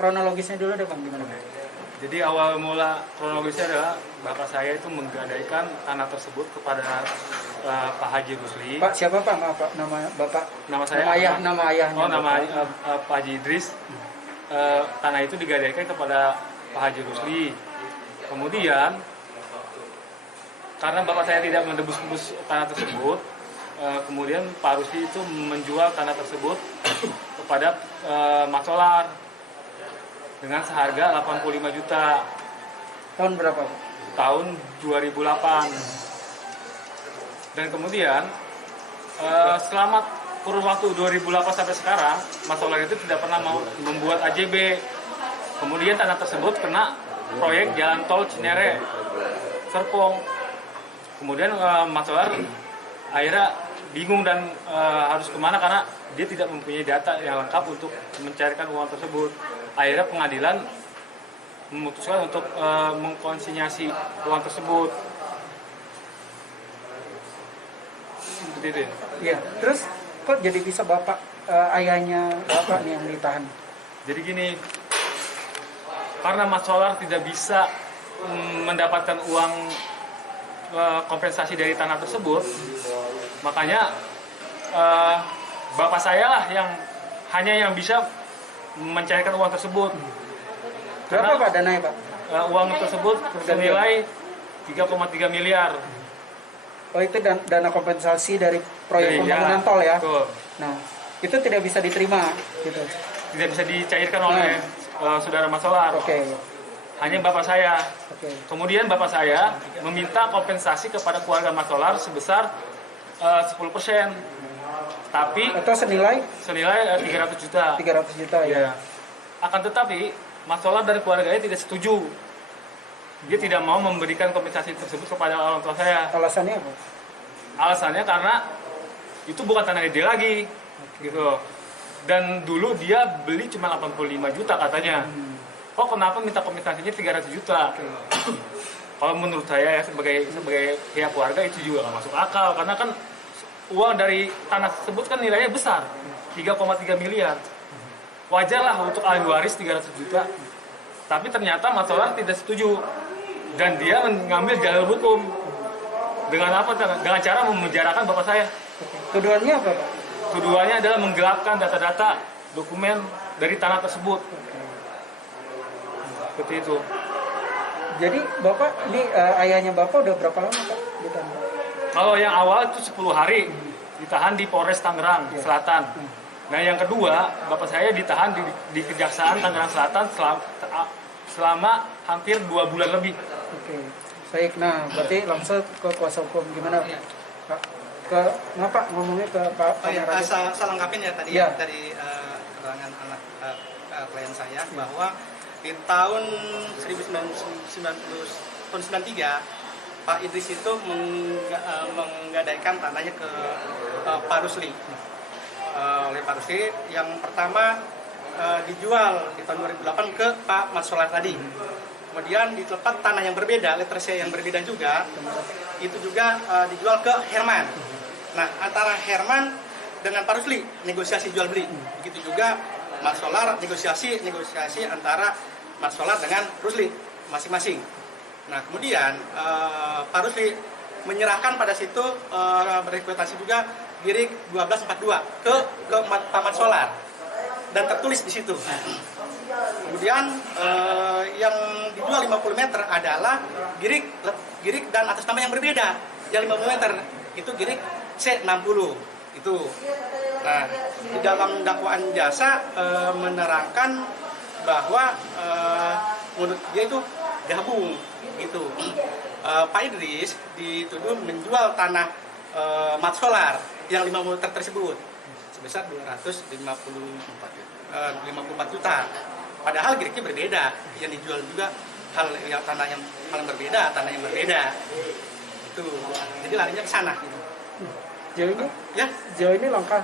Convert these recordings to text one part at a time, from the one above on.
kronologisnya dulu deh Bang, gimana Bang? Jadi awal mula kronologisnya adalah bapak saya itu menggadaikan tanah tersebut kepada Pak Haji Rusli. Pak siapa Pak? Maaf Pak, nama Bapak. Nama saya. Nama ayahnya. Oh, nama Pak Haji Idris. Tanah itu digadaikan kepada Pak Haji Rusli. Kemudian karena bapak saya tidak menebus tanah tersebut, kemudian Pak Rusli itu menjual tanah tersebut kepada Mat Solar dengan seharga 85 juta. Tahun berapa Pak? Tahun 2008. Dan kemudian selama kurun waktu 2008 sampai sekarang, Mat Solar itu tidak pernah mau membuat AJB. Kemudian tanah tersebut kena proyek jalan tol Cinere Serpong. Kemudian Mat Solar akhirnya bingung dan harus kemana karena dia tidak mempunyai data yang lengkap untuk mencarikan uang tersebut. Akhirnya pengadilan memutuskan untuk mengkonsinyasi uang tersebut. Seperti itu. Iya. Terus kok jadi bisa bapak ayahnya bapak nih yang ditahan? Jadi gini, karena Mat Solar tidak bisa mendapatkan uang kompensasi dari tanah tersebut, makanya bapak saya lah yang hanya bisa mencairkan uang tersebut. Berapa Pak dananya Pak? Uang tersebut senilai 3,3 miliar. Oh itu dana kompensasi dari proyek pembangunan tol ya? Betul. Nah itu tidak bisa diterima gitu? Tidak bisa dicairkan oleh saudara Mat Solar. Oke. Hanya bapak saya. Oke. Kemudian bapak saya meminta kompensasi kepada keluarga Mat Solar sebesar 10%. Tapi atau senilai 300 juta. 300 juta ya. Akan tetapi Mat Solar dari keluarganya tidak setuju. Dia tidak mau memberikan kompensasi tersebut kepada orang tua saya. Alasannya apa? Alasannya karena itu bukan tanah dia lagi, gitu. Dan dulu dia beli cuma 85 juta katanya. Kok kenapa minta kompensasinya 300 juta? Kalau menurut saya ya sebagai pihak keluarga itu juga nggak masuk akal karena kan uang dari tanah tersebut kan nilainya besar, 3,3 miliar. Wajarlah untuk ahli waris 300 juta. Tapi ternyata Mat Solar tidak setuju dan dia mengambil jalur hukum. Dengan apa? Dengan cara memenjarakan bapak saya. Tuduhannya apa Pak? Tuduhannya adalah menggelapkan data-data dokumen dari tanah tersebut. Seperti itu. Jadi bapak ini ayahnya bapak udah berapa lama Pak ditahan? Kalau yang awal itu 10 hari ditahan di Polres Tangerang Selatan. Nah yang kedua, bapak saya ditahan di Kejaksaan Tangerang Selatan selama hampir 2 bulan lebih. Oke, baik. Nah berarti langsung ke kuasa hukum gimana Pak? Ngapa ngomongnya ke Pak? Oh ya, saya lengkapin ya tadi ya. dari keterangan anak klien saya bahwa di tahun 1993 Pak Idris itu menggadaikan tanahnya ke Pak Rusli. Oleh Pak Rusli yang pertama dijual di tahun 2008 ke Pak Mat Solar tadi. Kemudian di tempat tanah yang berbeda, letter C yang berbeda juga, itu juga dijual ke Herman. Nah, antara Herman dengan Pak Rusli negosiasi jual beli. Begitu juga Mat Solar negosiasi antara Mat Solar dengan Rusli masing-masing. Nah, kemudian Pak Rusli menyerahkan pada situ berekspektasi juga Girik 1242 ke Pak Mat Solar dan tertulis di situ. Kemudian yang dijual 50 meter adalah Girik dan atas nama yang berbeda. Yang 50 meter itu Girik C60 itu. Nah, di dalam dakwaan jasa menerangkan bahwa menurut dia itu gabung gitu. Pak Idris dituduh menjual tanah Mat Solar yang 50 meter tersebut sebesar 254 juta. Padahal Giriknya berbeda, yang dijual juga tanah yang berbeda, itu. Jadi larinya ke sana. Gitu. Jauh ini langkah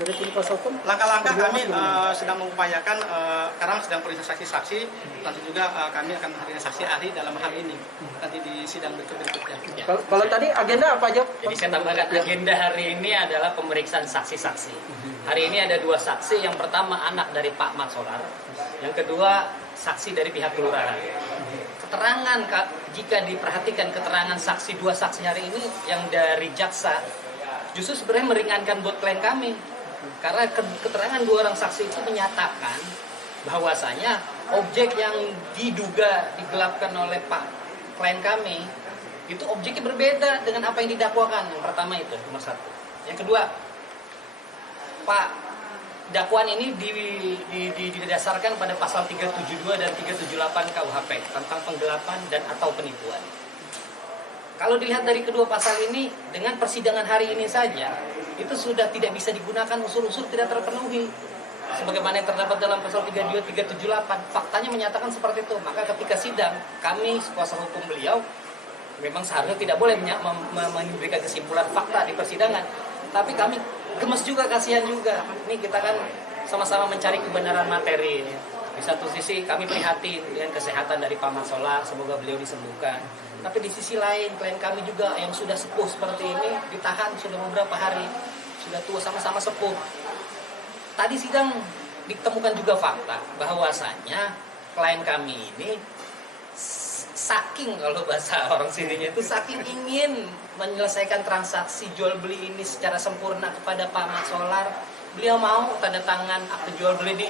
dari tim kuasa hukum. Langkah-langkah kami sedang mengupayakan sekarang sedang periksa saksi-saksi, nanti juga kami akan menghadirkan saksi ahli dalam hal ini nanti di sidang berikutnya. Ya. Kalau tadi agenda apa aja? Jadi saya tambahkan agenda hari ini adalah pemeriksaan saksi-saksi. Hari ini ada 2 saksi. Yang pertama anak dari Pak Mat Solar, Yang kedua, saksi dari pihak kelurahan. Keterangan, jika diperhatikan keterangan saksi, dua saksi hari ini yang dari jaksa, justru sebenarnya meringankan buat klien kami. Karena keterangan dua orang saksi itu menyatakan bahwasanya objek yang diduga digelapkan oleh Pak klien kami itu objeknya berbeda dengan apa yang didakwakan. Yang pertama itu nomor satu. Yang kedua, Pak, dakwaan ini didasarkan pada pasal 372 dan 378 KUHP tentang penggelapan dan atau penipuan. Kalau dilihat dari kedua pasal ini, dengan persidangan hari ini saja, itu sudah tidak bisa digunakan, unsur-unsur tidak terpenuhi. Sebagaimana yang terdapat dalam pasal 32, 378, faktanya menyatakan seperti itu. Maka ketika sidang, kami kuasa hukum beliau, memang seharusnya tidak boleh memberikan kesimpulan fakta di persidangan. Tapi kami gemes juga, kasihan juga. Ini kita kan sama-sama mencari kebenaran materi. Di satu sisi kami prihatin dengan kesehatan dari Pak Mat Solar, semoga beliau disembuhkan. Tapi di sisi lain, klien kami juga yang sudah sepuh seperti ini, ditahan sudah beberapa hari. Sudah tua, sama-sama sepuh. Tadi sidang ditemukan juga fakta bahwasanya klien kami ini saking, kalau bahasa orang sininya itu saking ingin menyelesaikan transaksi jual beli ini secara sempurna kepada Pak Mat Solar, beliau mau tanda tangan akte jual beli di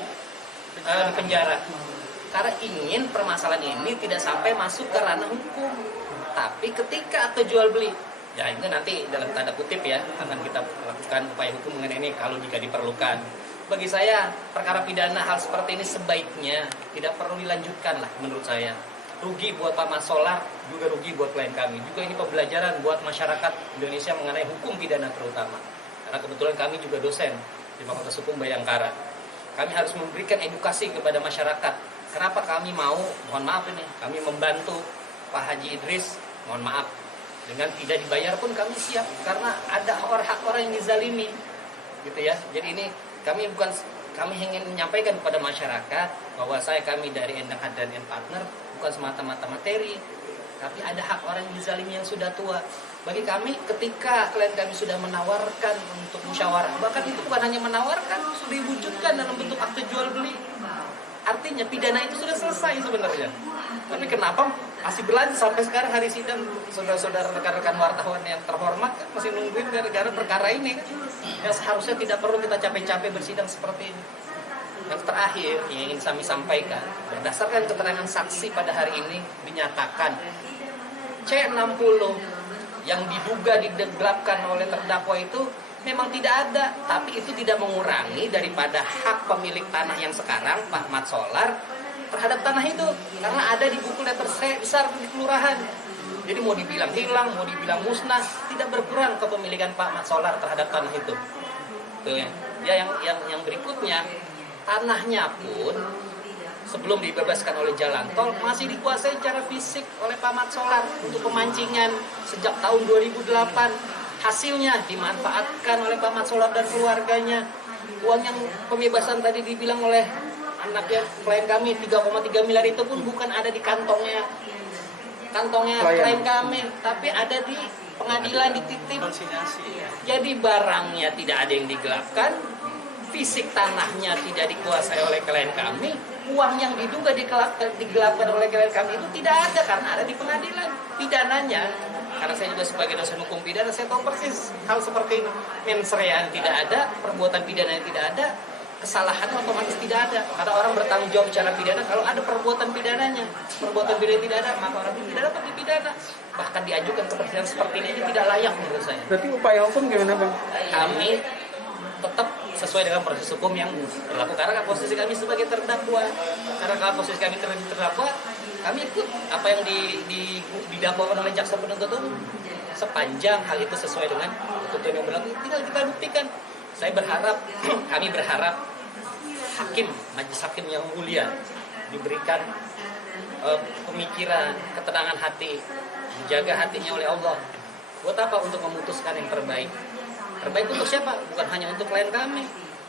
penjara karena ingin permasalahan ini tidak sampai masuk ke ranah hukum. Tapi ketika akte jual beli, ya itu nanti dalam tanda kutip ya, akan kita lakukan upaya hukum mengenai ini kalau jika diperlukan. Bagi saya, perkara pidana hal seperti ini sebaiknya tidak perlu dilanjutkan lah menurut saya. Rugi buat Pak Mat Solar, juga rugi buat klien kami. Juga ini pembelajaran buat masyarakat Indonesia mengenai hukum pidana terutama. Karena kebetulan kami juga dosen di Fakultas Hukum Bayangkara. Kami harus memberikan edukasi kepada masyarakat. Kenapa kami mau, mohon maaf ini, kami membantu Pak Haji Idris, mohon maaf, dengan tidak dibayar pun kami siap. Karena ada hak orang yang dizalimi, gitu ya. Jadi ini kami ingin menyampaikan kepada masyarakat bahwa kami dari Endang Haddad and Partner bukan semata-mata materi, tapi ada hak orang yang dizalimi yang sudah tua. Bagi kami, ketika klien kami sudah menawarkan untuk musyawarah, bahkan itu bukan hanya menawarkan, sudah diwujudkan dalam bentuk akte jual beli. Artinya pidana itu sudah selesai sebenarnya. Tapi kenapa masih berlanjut sampai sekarang hari sidang? Saudara-saudara rekan-rekan wartawan yang terhormat kan masih nungguin gara-gara perkara ini kan. Yang seharusnya tidak perlu kita capek-capek bersidang seperti ini. Yang terakhir yang ingin kami sampaikan, berdasarkan keterangan saksi pada hari ini dinyatakan C60 yang diduga digelapkan oleh terdakwa itu memang tidak ada, tapi itu tidak mengurangi daripada hak pemilik tanah yang sekarang Pak Mat Solar terhadap tanah itu, karena ada di buku letter C besar di kelurahan. Jadi mau dibilang hilang, mau dibilang musnah, tidak berkurang kepemilikan Pak Mat Solar terhadap tanah itu. Tuh ya, yang berikutnya, tanahnya pun sebelum dibebaskan oleh jalan tol masih dikuasai secara fisik oleh Pak Mat Solar untuk pemancingan sejak tahun 2008. Hasilnya dimanfaatkan oleh Pak Mat Solar dan keluarganya. Uang yang pembebasan tadi dibilang oleh anaknya klien kami 3,3 miliar itu pun bukan ada di kantongnya klien kami, tapi ada di pengadilan, dititip. Jadi barangnya tidak ada yang digelapkan, fisik tanahnya tidak dikuasai oleh klien kami, uang yang diduga digelapkan oleh klien kami itu tidak ada karena ada di pengadilan. Pidananya, karena saya juga sebagai dosen hukum pidana, saya tahu persis hal seperti ini. Mens rea tidak ada, perbuatan pidana yang tidak ada, kesalahan otomatis tidak ada. Karena orang bertanggung jawab secara pidana kalau ada perbuatan pidananya. Perbuatan pidana tidak ada, maka orang itu tidak dapat dipidana. Bahkan diajukan ke persidangan seperti ini tidak layak menurut saya. Berarti upaya hukum gimana, Bang? Kami tetap sesuai dengan proses hukum yang berlaku karena posisi kami sebagai terdakwa. Karena kalau posisi kami terdakwa, kami ikut apa yang didakwakan oleh jaksa penuntut umum. Sepanjang hal itu sesuai dengan ketentuan yang berlaku, tinggal kita buktikan. Saya berharap, kami berharap majelis hakim yang mulia diberikan pemikiran, ketenangan hati, dijaga hatinya oleh Allah. Buat apa? Untuk memutuskan yang terbaik. Terbaik untuk siapa? Bukan hanya untuk klien kami,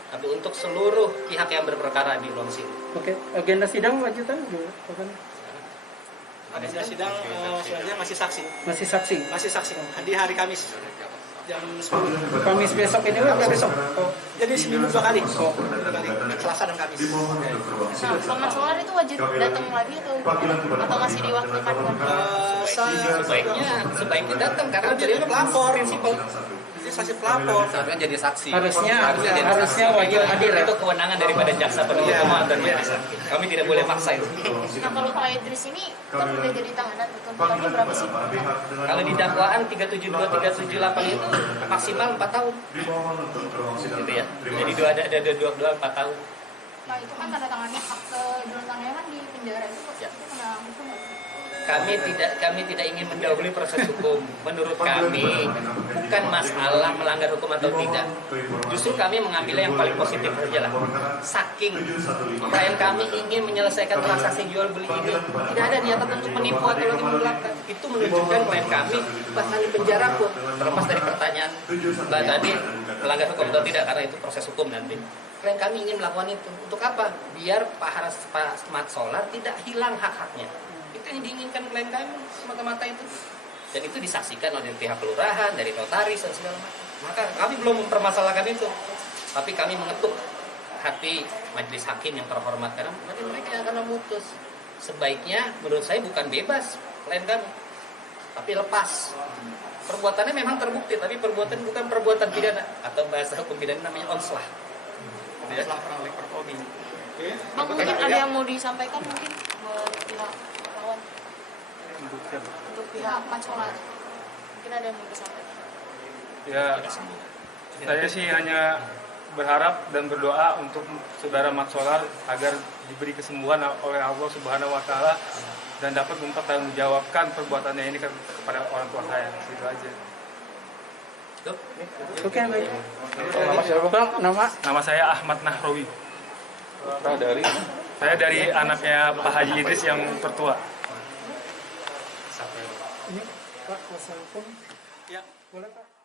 tapi untuk seluruh pihak yang berperkara di ruang sidang. Oke, agenda sidang lanjutan Agenda sidang sebenarnya masih saksi. masih saksi. Masih saksi di hari Kamis. jam 10. Kamis besok ini Sampai Pak? besok. Oh, Jadi seminggu 2 kali. 2 kali, Selasa dan Kamis. Nah, Pak Solar itu wajib datang lagi atau masih diwakilkan? Sebaiknya datang karena Jadi jadi pelapor, prinsipal. Jadi saksi pelapor. seharusnya jadi saksi. harusnya wajib hadir ya. Itu kewenangan daripada jaksa penuntut Iya. umum dan majelis hakim. Kami tidak boleh paksa itu. Nah, kalau Pak Idris ini kan udah jadi tahanan, tuntutannya berapa sih? Kalau di dakwaan 372 378 itu maksimal 4 tahun. Gitu ya. Jadi ada 4 tahun. Nah, itu kan tanda tangannya akte jual tangannya kan di penjara itu, Ya. itu kena hukum nggak? Kami tidak ingin mendahului proses hukum. Menurut kami bukan masalah melanggar hukum atau tidak. Justru kami mengambilnya yang paling positif saja lah. Saking klien kami ingin menyelesaikan transaksi jual beli ini, tidak ada niatan untuk menipu atau lagi membelakang. Itu menunjukkan klien kami bahkan di penjara pun, terlepas dari pertanyaan Mbak tadi melanggar hukum atau tidak, karena itu proses hukum nanti. Klien kami ingin melakukan itu. Untuk apa? Biar Pak Mat Solar tidak hilang hak-haknya. Itu yang diinginkan klien kami semata-mata itu, dan itu disaksikan oleh pihak kelurahan, dari notaris dan segala macam. Maka kami belum mempermasalahkan itu, tapi kami mengetuk hati majelis hakim yang terhormat karena nanti mereka yang akan memutus. Sebaiknya menurut saya bukan bebas klien kami, tapi lepas. Perbuatannya memang terbukti, tapi perbuatan bukan perbuatan pidana, atau bahasa hukum pidana namanya onslah. Ya. Laporan oleh Forkobi. Bang, mungkin ada yang mau disampaikan mungkin buat pihak lawan, untuk pihak Pak Solar, mungkin ada yang mau disampaikan? Ya, saya sih hanya berharap dan berdoa untuk saudara Mat Solar agar diberi kesembuhan oleh Allah Subhanahu wa taala dan dapat mempertanggungjawabkan perbuatannya ini kepada orang tua saya. Gitu aja. Oke, baik. Bang, Nama saya Ahmad Nahrawi. Saya dari anaknya Pak Haji Idris yang tertua. ini Pak kuasa hukum. Ya. Boleh Pak?